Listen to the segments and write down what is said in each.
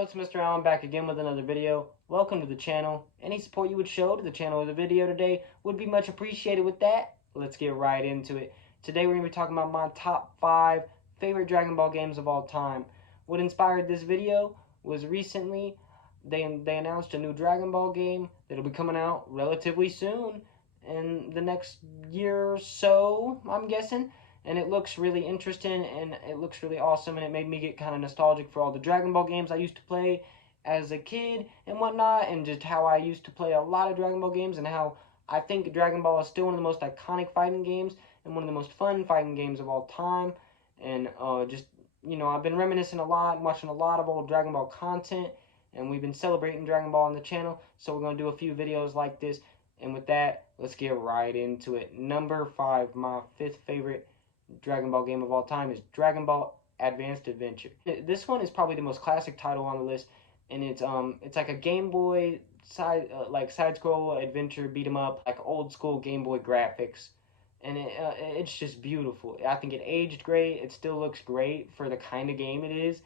Yo, it's Mr. Allen back again with another video. Welcome to the channel. Any support you would show to the channel or the video today would be much appreciated. With that, let's get right into it. Today we're going to be talking about my top 5 favorite Dragon Ball games of all time. What inspired this video was recently they announced a new Dragon Ball game that'll be coming out relatively soon, in the next year or so, I'm guessing. And it looks really interesting and it looks really awesome, and it made me get kind of nostalgic for all the Dragon Ball games I used to play as a kid and whatnot, and just how I used to play a lot of Dragon Ball games, and how I think Dragon Ball is still one of the most iconic fighting games and one of the most fun fighting games of all time. And I've been reminiscing a lot, watching a lot of old Dragon Ball content, and we've been celebrating Dragon Ball on the channel, so we're going to do a few videos like this. And with that, let's get right into it. Number 5, my 5th favorite Dragon Ball game of all time, is Dragon Ball Advanced Adventure. This one is probably the most classic title on the list, and it's like a Game Boy side scroll adventure beat 'em up, like old school Game Boy graphics, and it's just beautiful. I think it aged great. It still looks great for the kind of game it is,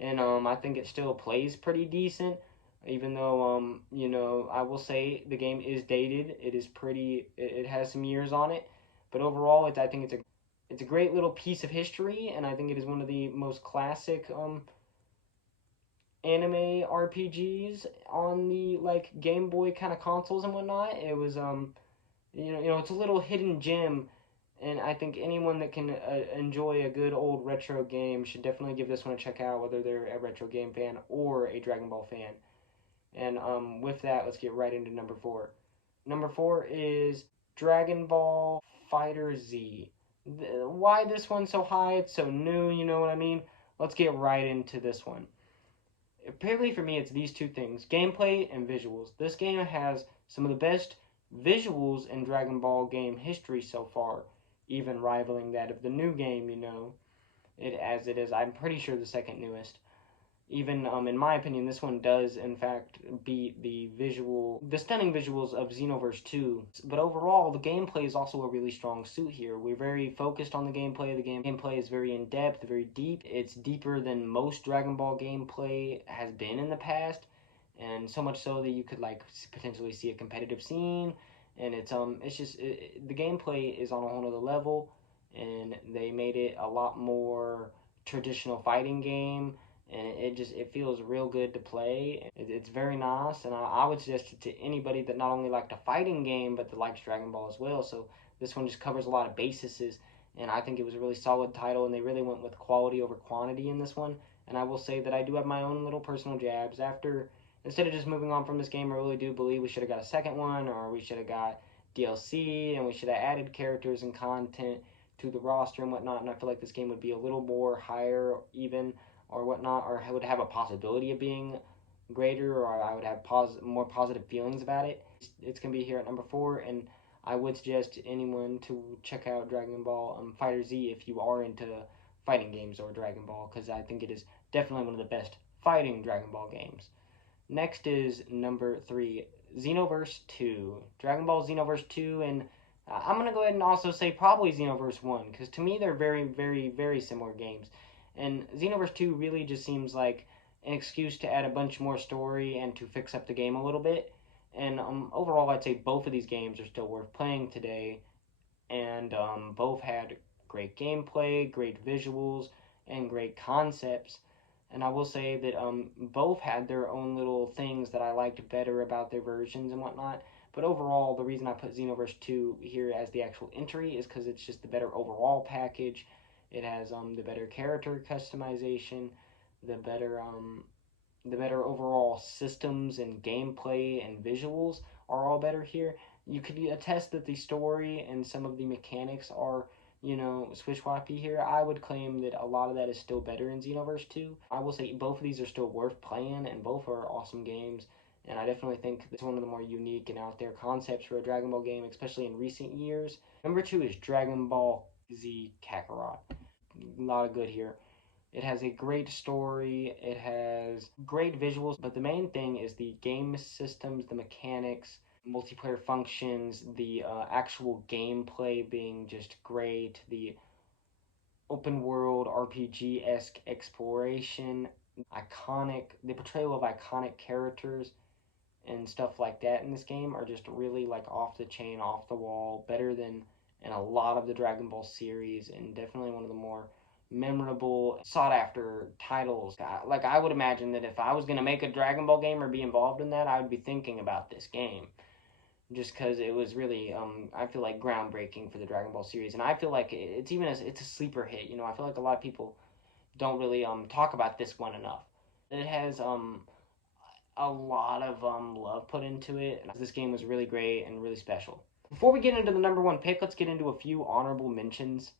and I think it still plays pretty decent. Even though I will say the game is dated. It is pretty. It has some years on it, but overall, I think it's a great little piece of history, and I think it is one of the most classic anime RPGs on the Game Boy kind of consoles and whatnot. It was it's a little hidden gem, and I think anyone that can enjoy a good old retro game should definitely give this one a check out, whether they're a retro game fan or a Dragon Ball fan. And with that, let's get right into number 4. Number 4 is Dragon Ball Fighter Z. Why this one so high? It's so new, you know what I mean? Let's get right into this one. Apparently for me, it's these two things: gameplay and visuals. This game has some of the best visuals in Dragon Ball game history so far, even rivaling that of the new game, it is, I'm pretty sure, the second newest. Even in my opinion, this one does in fact beat the stunning visuals of Xenoverse 2. But overall, the gameplay is also a really strong suit here. We're very focused on the gameplay. The gameplay is very in depth, very deep. It's deeper than most Dragon Ball gameplay has been in the past, and so much so that you could potentially see a competitive scene. And the gameplay is on a whole other level, and they made it a lot more traditional fighting game, and it feels real good to play. It's very nice, and I would suggest it to anybody that not only liked a fighting game but that likes Dragon Ball as well. So this one just covers a lot of bases, and I think it was a really solid title, and they really went with quality over quantity in this one. And I will say that I do have my own little personal jabs. Instead of just moving on from this game, I really do believe we should have got a second one, or we should have got DLC, and we should have added characters and content to the roster and whatnot. And I feel like this game would be a little more higher even, or whatnot, or would have a possibility of being greater, or I would have more positive feelings about it. It's going to be here at number 4, and I would suggest anyone to check out Dragon Ball Fighter Z if you are into fighting games or Dragon Ball, because I think it is definitely one of the best fighting Dragon Ball games. Next is number 3, Xenoverse 2. Dragon Ball Xenoverse 2, and I'm going to go ahead and also say probably Xenoverse 1, because to me they're very, very, very similar games. And Xenoverse 2 really just seems like an excuse to add a bunch more story and to fix up the game a little bit. And overall, I'd say both of these games are still worth playing today. And both had great gameplay, great visuals, and great concepts. And I will say that both had their own little things that I liked better about their versions and whatnot. But overall, the reason I put Xenoverse 2 here as the actual entry is because it's just the better overall package. It has the better character customization, the better overall systems and gameplay and visuals are all better here. You could attest that the story and some of the mechanics are, switch-swappy here. I would claim that a lot of that is still better in Xenoverse 2. I will say both of these are still worth playing, and both are awesome games. And I definitely think it's one of the more unique and out there concepts for a Dragon Ball game, especially in recent years. Number 2 is Dragon Ball Z Kakarot. A lot of good here. It has a great story, it has great visuals, but the main thing is the game systems, the mechanics, multiplayer functions, the actual gameplay being just great, the open world RPG-esque exploration the portrayal of iconic characters and stuff like that in this game are just really like off the chain, off the wall, better than in a lot of the Dragon Ball series, and definitely one of the more memorable, sought after titles. Like, I would imagine that if I was going to make a Dragon Ball game or be involved in that, I would be thinking about this game. Just because it was really, I feel like groundbreaking for the Dragon Ball series, and I feel like it's a sleeper hit. I feel like a lot of people don't really talk about this one enough. It has a lot of love put into it. And this game was really great and really special. Before we get into the number one pick, let's get into a few honorable mentions.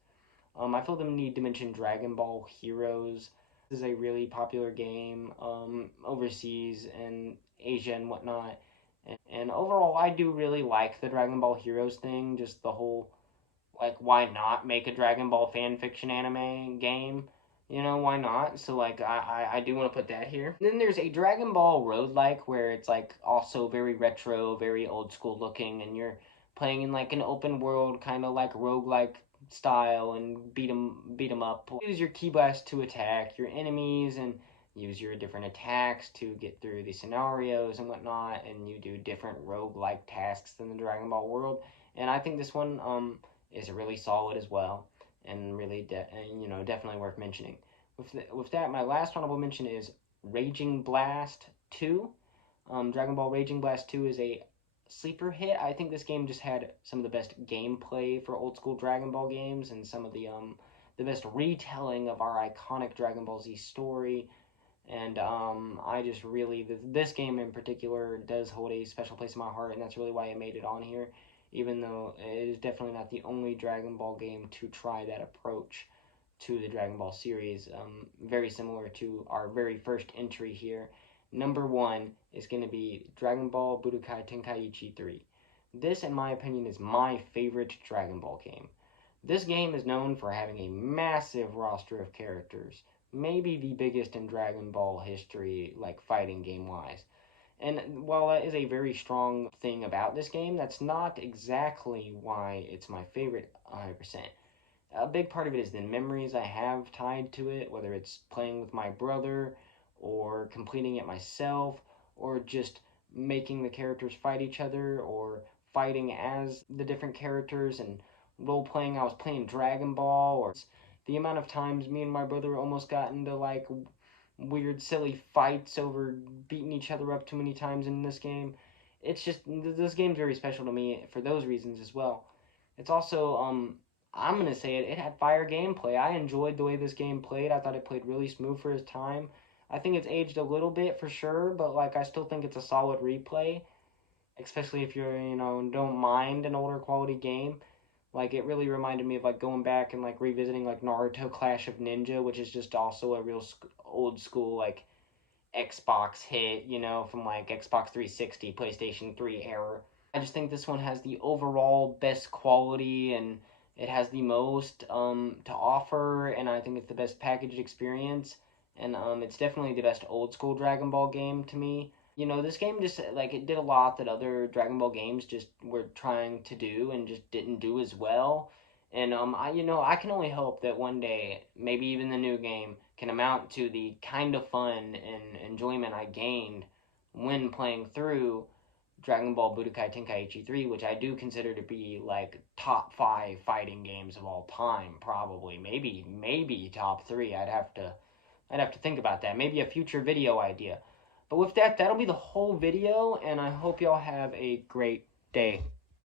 I feel the need to mention Dragon Ball Heroes. This is a really popular game overseas and Asia and whatnot. And overall, I do really like the Dragon Ball Heroes thing. Just the whole, like, why not make a Dragon Ball fan fiction anime game? Why not? So, like, I do want to put that here. And then there's a Dragon Ball roguelike where it's, like, also very retro, very old school looking, and you're playing in, like, an open world, kind of like roguelike style, and beat 'em up. Use your ki blast to attack your enemies, and use your different attacks to get through the scenarios and whatnot, and you do different roguelike tasks in the Dragon Ball world. And I think this one, is really solid as well, and really definitely worth mentioning. With that, my last honorable mention is Raging Blast 2. Dragon Ball Raging Blast 2 is a sleeper hit. I think this game just had some of the best gameplay for old school Dragon Ball games, and some of the best retelling of our iconic Dragon Ball Z story. And I just really, this game in particular does hold a special place in my heart, and that's really why I made it on here, even though it is definitely not the only Dragon Ball game to try that approach to the Dragon Ball series. Very similar to our very first entry here. Number one is going to be Dragon Ball Budokai Tenkaichi 3. This, in my opinion, is my favorite Dragon Ball game. This game is known for having a massive roster of characters, maybe the biggest in Dragon Ball history, like fighting game wise. And while that is a very strong thing about this game, that's not exactly why it's my favorite 100%. A big part of it is the memories I have tied to it, whether it's playing with my brother, or completing it myself, or just making the characters fight each other, or fighting as the different characters and role playing. I was playing Dragon Ball, or the amount of times me and my brother almost got into like weird, silly fights over beating each other up too many times in this game. It's just, this game's very special to me for those reasons as well. It's also, I'm gonna say it had fire gameplay. I enjoyed the way this game played. I thought it played really smooth for its time. I think it's aged a little bit for sure, but like I still think it's a solid replay, especially if you're, don't mind an older quality game. Like, it really reminded me of like going back and like revisiting like Naruto Clash of Ninja, which is just also a real old school like Xbox hit, from like Xbox 360, PlayStation 3 era. I just think this one has the overall best quality, and it has the most to offer, and I think it's the best packaged experience, and it's definitely the best old school Dragon Ball game to me. This game just, like, it did a lot that other Dragon Ball games just were trying to do and just didn't do as well. And I can only hope that one day, maybe even the new game can amount to the kind of fun and enjoyment I gained when playing through Dragon Ball Budokai Tenkaichi 3, which I do consider to be like top 5 fighting games of all time, probably. Maybe top 3. I'd have to think about that. Maybe a future video idea. But with that, that'll be the whole video, and I hope y'all have a great day.